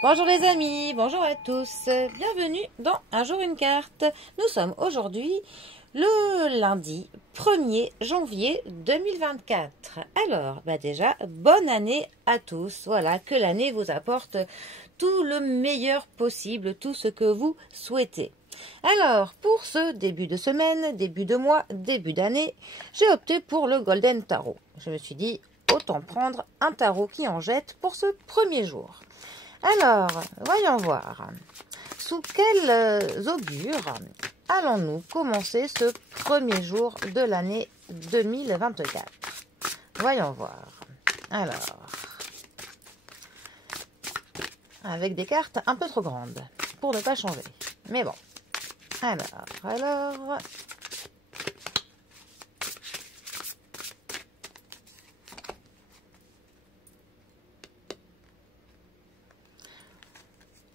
Bonjour les amis, bonjour à tous, bienvenue dans Un jour une carte. Nous sommes aujourd'hui le lundi 1er janvier 2024. Alors, déjà, bonne année à tous. Voilà, que l'année vous apporte tout le meilleur possible, tout ce que vous souhaitez. Alors, pour ce début de semaine, début de mois, début d'année, j'ai opté pour le Golden Tarot. Je me suis dit, autant prendre un tarot qui en jette pour ce premier jour. Alors, voyons voir. Sous quels augures allons-nous commencer ce premier jour de l'année 2024? Voyons voir. Alors, avec des cartes un peu trop grandes pour ne pas changer. Mais bon. Alors.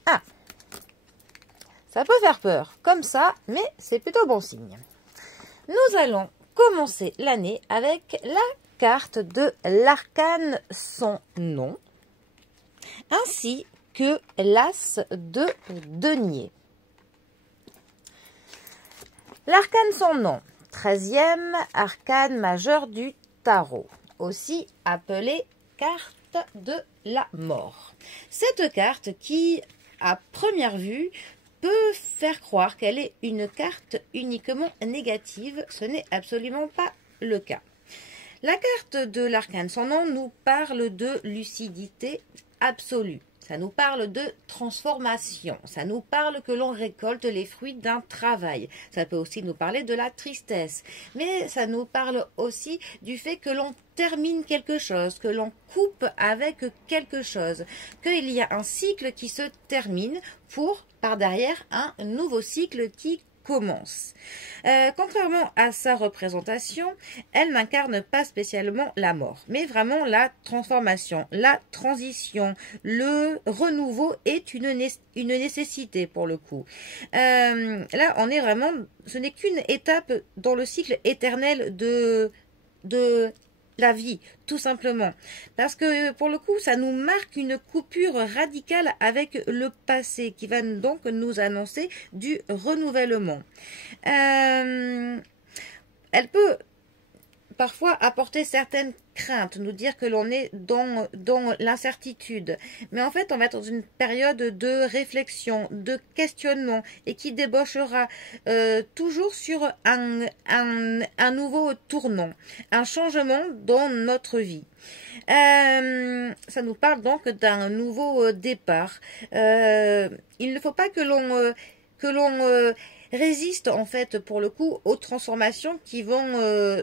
Ah, ça peut faire peur comme ça, mais c'est plutôt bon signe. Nous allons commencer l'année avec la carte de l'arcane sans nom, ainsi que l'as de denier. L'arcane sans nom, 13e arcane majeur du tarot, aussi appelée carte de la mort. Cette carte qui, à première vue, peut faire croire qu'elle est une carte uniquement négative, ce n'est absolument pas le cas. La carte de l'arcane sans nom nous parle de lucidité absolue. Ça nous parle de transformation, ça nous parle que l'on récolte les fruits d'un travail. Ça peut aussi nous parler de la tristesse, mais ça nous parle aussi du fait que l'on termine quelque chose, que l'on coupe avec quelque chose, qu'il y a un cycle qui se termine pour, par derrière, un nouveau cycle qui commence. Contrairement à sa représentation, elle n'incarne pas spécialement la mort, mais vraiment la transformation, la transition, le renouveau est une nécessité pour le coup. Là, on est vraiment, ce n'est qu'une étape dans le cycle éternel de la vie, tout simplement. Parce que, pour le coup, ça nous marque une coupure radicale avec le passé, qui va donc nous annoncer du renouvellement. Elle peut parfois apporter certaines craintes, nous dire que l'on est dans l'incertitude. Mais en fait, on va être dans une période de réflexion, de questionnement, et qui débauchera toujours sur un nouveau tournant, un changement dans notre vie. Ça nous parle donc d'un nouveau départ. Il ne faut pas que l'on résiste en fait pour le coup aux transformations qui vont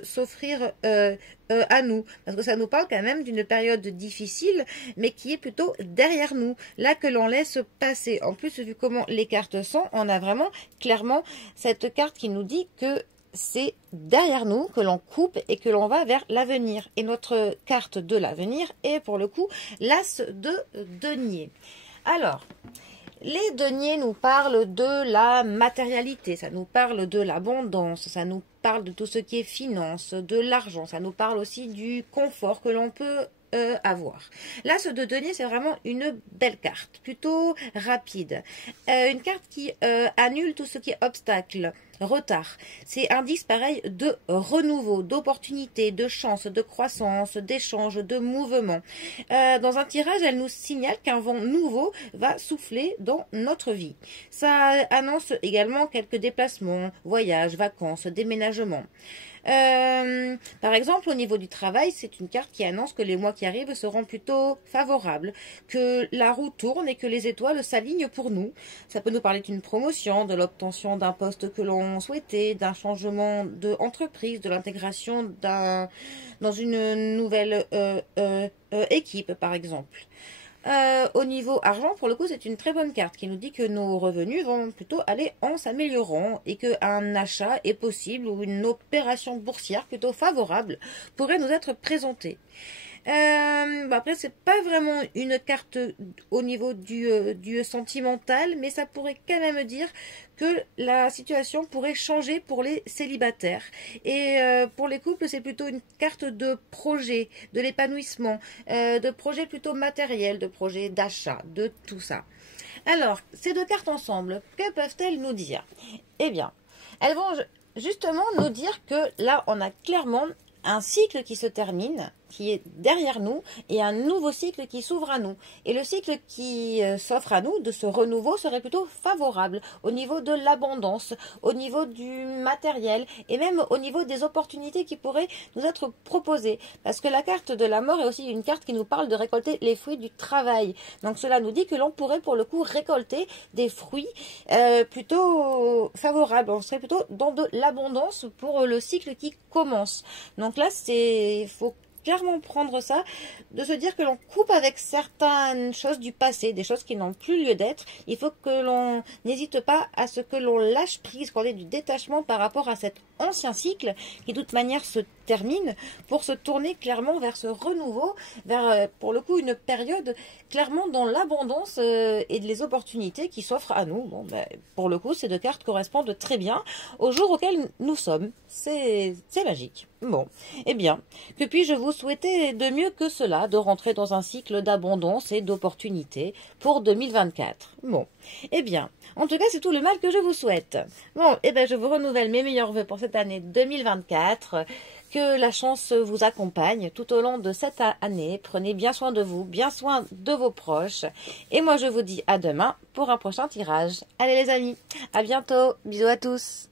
s'offrir à nous, parce que ça nous parle quand même d'une période difficile mais qui est plutôt derrière nous, là que l'on laisse passer. En plus, vu comment les cartes sont, on a vraiment clairement cette carte qui nous dit que c'est derrière nous que l'on coupe et que l'on va vers l'avenir. Et notre carte de l'avenir est pour le coup l'as de denier. Alors, les deniers nous parlent de la matérialité, ça nous parle de l'abondance, ça nous parle de tout ce qui est finance, de l'argent, ça nous parle aussi du confort que l'on peut avoir. L'as de denier, c'est vraiment une belle carte, plutôt rapide. Une carte qui annule tout ce qui est obstacle, retard. C'est indice pareil de renouveau, d'opportunité, de chance, de croissance, d'échange, de mouvement. Dans un tirage, elle nous signale qu'un vent nouveau va souffler dans notre vie. Ça annonce également quelques déplacements, voyages, vacances, déménagements. Par exemple, au niveau du travail, c'est une carte qui annonce que les mois qui arrivent seront plutôt favorables, que la roue tourne et que les étoiles s'alignent pour nous. Ça peut nous parler d'une promotion, de l'obtention d'un poste que l'on souhaitait, d'un changement d'entreprise, de l'intégration dans une nouvelle équipe, par exemple. Au niveau argent, pour le coup, c'est une très bonne carte qui nous dit que nos revenus vont plutôt aller en s'améliorant et qu'un achat est possible ou une opération boursière plutôt favorable pourrait nous être présentée. Après, c'est pas vraiment une carte au niveau du sentimental, mais ça pourrait quand même dire que la situation pourrait changer pour les célibataires. Et pour les couples, c'est plutôt une carte de projet, de l'épanouissement, de projet plutôt matériel, de projet d'achat, de tout ça. Alors, ces deux cartes ensemble, que peuvent-elles nous dire? Eh bien, elles vont justement nous dire que là, on a clairement un cycle qui se termine, qui est derrière nous, et un nouveau cycle qui s'ouvre à nous. Et le cycle qui s'offre à nous, de ce renouveau, serait plutôt favorable au niveau de l'abondance, au niveau du matériel, et même au niveau des opportunités qui pourraient nous être proposées. Parce que la carte de la mort est aussi une carte qui nous parle de récolter les fruits du travail. Donc cela nous dit que l'on pourrait pour le coup récolter des fruits plutôt favorables. On serait plutôt dans de l'abondance pour le cycle qui commence. Donc là, faut clairement prendre ça, de se dire que l'on coupe avec certaines choses du passé, des choses qui n'ont plus lieu d'être. Il faut que l'on n'hésite pas à ce que l'on lâche prise, qu'on ait du détachement par rapport à cet ancien cycle qui de toute manière se termine pour se tourner clairement vers ce renouveau, vers pour le coup une période clairement dans l'abondance et les opportunités qui s'offrent à nous. Bon, pour le coup, ces deux cartes correspondent très bien au jour auquel nous sommes. C'est magique. Bon, eh bien, que puis-je vous souhaiter de mieux que cela, de rentrer dans un cycle d'abondance et d'opportunités pour 2024. Bon, eh bien, en tout cas, c'est tout le mal que je vous souhaite. Bon, eh bien, je vous renouvelle mes meilleurs vœux pour cette année 2024. Que la chance vous accompagne tout au long de cette année. Prenez bien soin de vous, bien soin de vos proches. Et moi, je vous dis à demain pour un prochain tirage. Allez les amis, à bientôt. Bisous à tous.